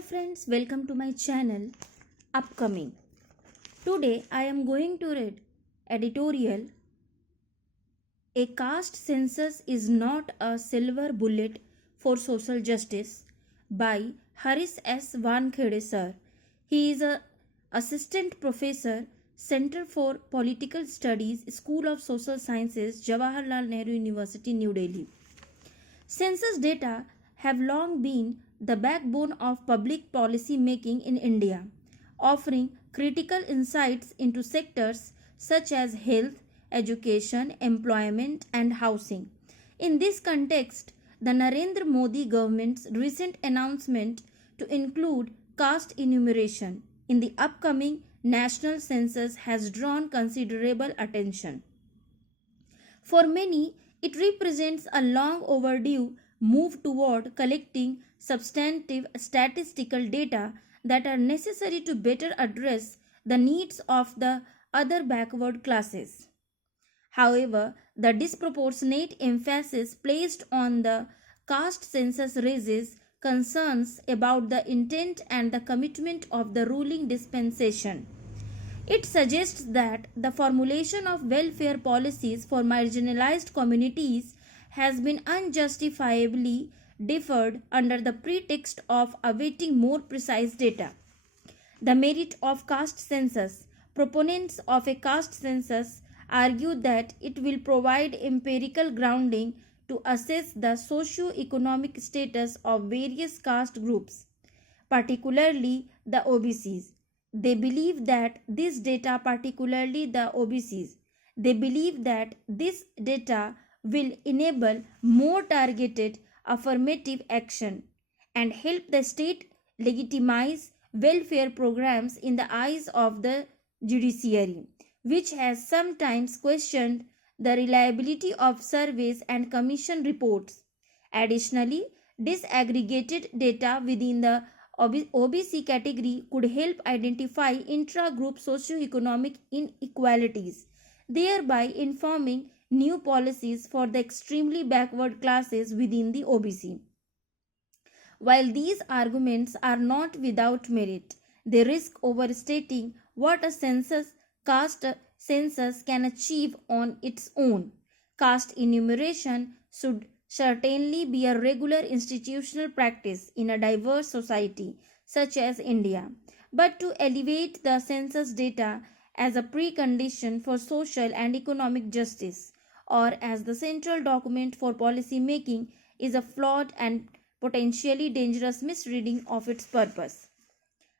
Hello friends, welcome to my channel Upcoming. Today I am going to read editorial A Caste Census is Not a Silver Bullet for Social Justice by Haris S. Wankhede sir. He is a assistant professor, Center for Political Studies, School of Social Sciences, Jawaharlal Nehru University, New Delhi. Census data have long been the backbone of public policy making in India, offering critical insights into sectors such as health, education, employment, and housing. In this context, the Narendra Modi government's recent announcement to include caste enumeration in the upcoming national census has drawn considerable attention. For many, it represents a long overdue move toward collecting substantive statistical data that are necessary to better address the needs of the other backward classes. However, the disproportionate emphasis placed on the caste census raises concerns about the intent and the commitment of the ruling dispensation. It suggests that the formulation of welfare policies for marginalized communities has been unjustifiably deferred under the pretext of awaiting more precise data. The merit of caste census. Proponents of a caste census argue that it will provide empirical grounding to assess the socio-economic status of various caste groups, particularly the OBCs. They believe that this data, will enable more targeted affirmative action and help the state legitimize welfare programs in the eyes of the judiciary, which has sometimes questioned the reliability of surveys and commission reports. Additionally, disaggregated data within the OBC category could help identify intra-group socio-economic inequalities, thereby informing new policies for the extremely backward classes within the OBC. While these arguments are not without merit, they risk overstating what a caste census can achieve on its own. Caste enumeration should certainly be a regular institutional practice in a diverse society such as India, but to elevate the census data as a precondition for social and economic justice or as the central document for policy making is a flawed and potentially dangerous misreading of its purpose.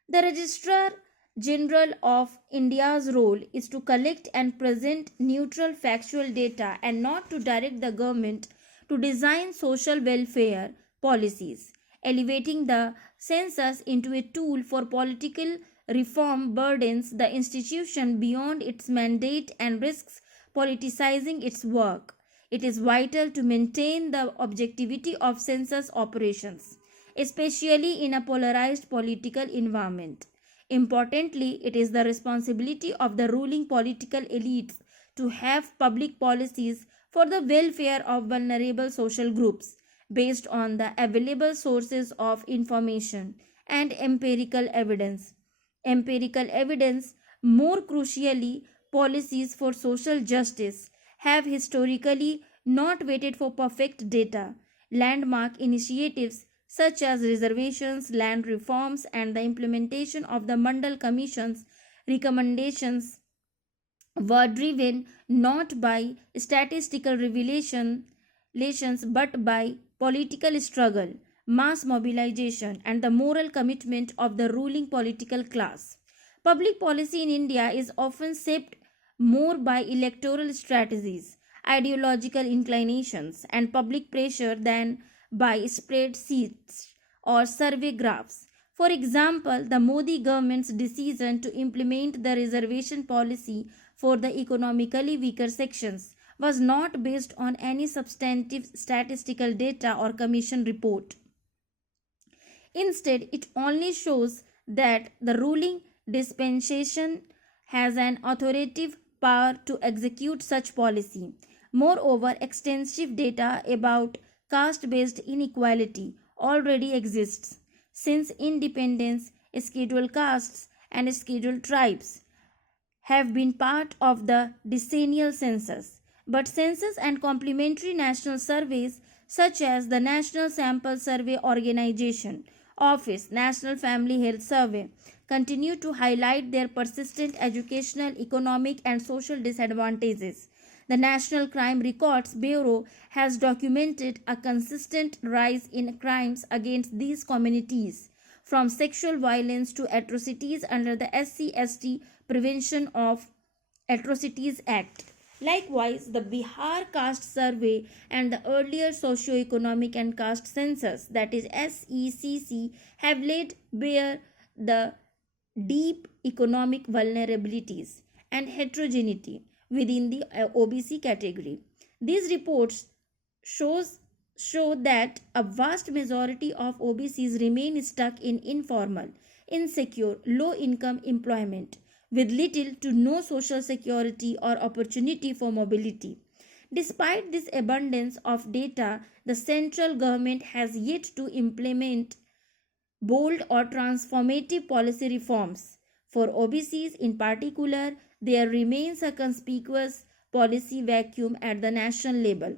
The Registrar General of India's role is to collect and present neutral factual data and not to direct the government to design social welfare policies. Elevating the census into a tool for political reform burdens the institution beyond its mandate and risks politicizing its work. It is vital to maintain the objectivity of census operations, especially in a polarized political environment. Importantly, it is the responsibility of the ruling political elites to have public policies for the welfare of vulnerable social groups based on the available sources of information and empirical evidence. More crucially, policies for social justice, have historically not waited for perfect data. Landmark initiatives such as reservations, land reforms, and the implementation of the Mandal Commission's recommendations were driven not by statistical revelations but by political struggle, mass mobilization, and the moral commitment of the ruling political class. Public policy in India is often shaped more by electoral strategies, ideological inclinations, and public pressure than by spreadsheets or survey graphs. For example, the Modi government's decision to implement the reservation policy for the economically weaker sections was not based on any substantive statistical data or commission report. Instead, it only shows that the ruling dispensation has an authoritative power to execute such policy. Moreover, extensive data about caste-based inequality already exists. since independence. Scheduled castes and scheduled tribes have been part of the decennial census. But census and complementary national surveys such as the National Sample Survey Organization Office National Family Health Survey continue to highlight their persistent educational, economic, and social disadvantages. The National Crime Records Bureau has documented a consistent rise in crimes against these communities, from sexual violence to atrocities under the SC/ST Prevention of Atrocities Act. Likewise, the Bihar Caste Survey and the earlier Socio-Economic and Caste Census, that is SECC, have laid bare the deep economic vulnerabilities and heterogeneity within the OBC category. These reports show that a vast majority of OBCs remain stuck in informal, insecure, low income employment with little to no social security or opportunity for mobility. Despite this abundance of data, the central government has yet to implement bold or transformative policy reforms. For OBCs in particular, there remains a conspicuous policy vacuum at the national level.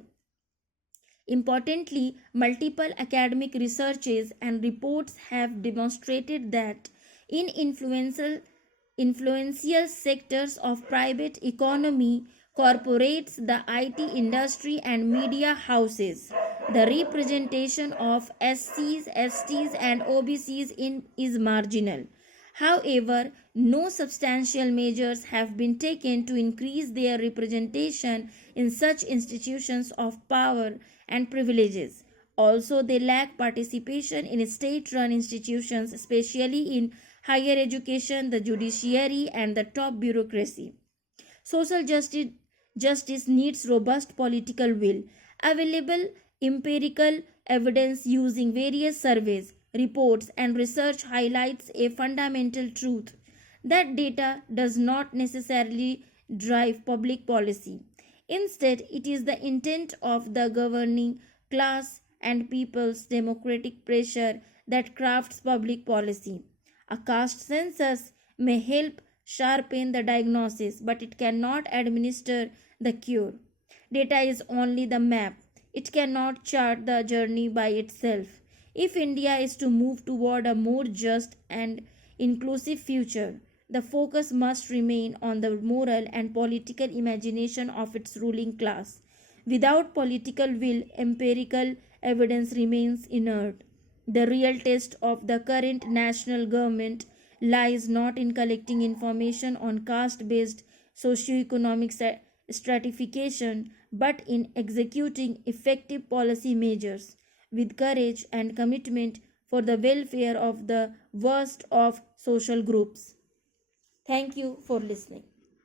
Importantly, multiple academic researches and reports have demonstrated that in influential sectors of private economy, corporates, the IT industry and media houses, the representation of SCs, STs and OBCs is marginal. However, no substantial measures have been taken to increase their representation in such institutions of power and privileges. Also, they lack participation in state run institutions, especially in higher education, the judiciary, and the top bureaucracy. Social justice needs robust political will. Available empirical evidence using various surveys, reports, and research highlights a fundamental truth that data does not necessarily drive public policy. Instead, it is the intent of the governing class and people's democratic pressure that crafts public policy. A caste census may help sharpen the diagnosis, but it cannot administer the cure. Data is only the map, it cannot chart the journey by itself. If India is to move toward a more just and inclusive future, the focus must remain on the moral and political imagination of its ruling class. Without political will, empirical evidence remains inert. The real test of the current national government lies not in collecting information on caste based socio-economic stratification but in executing effective policy measures with courage and commitment for the welfare of the worst of social groups. Thank you for listening.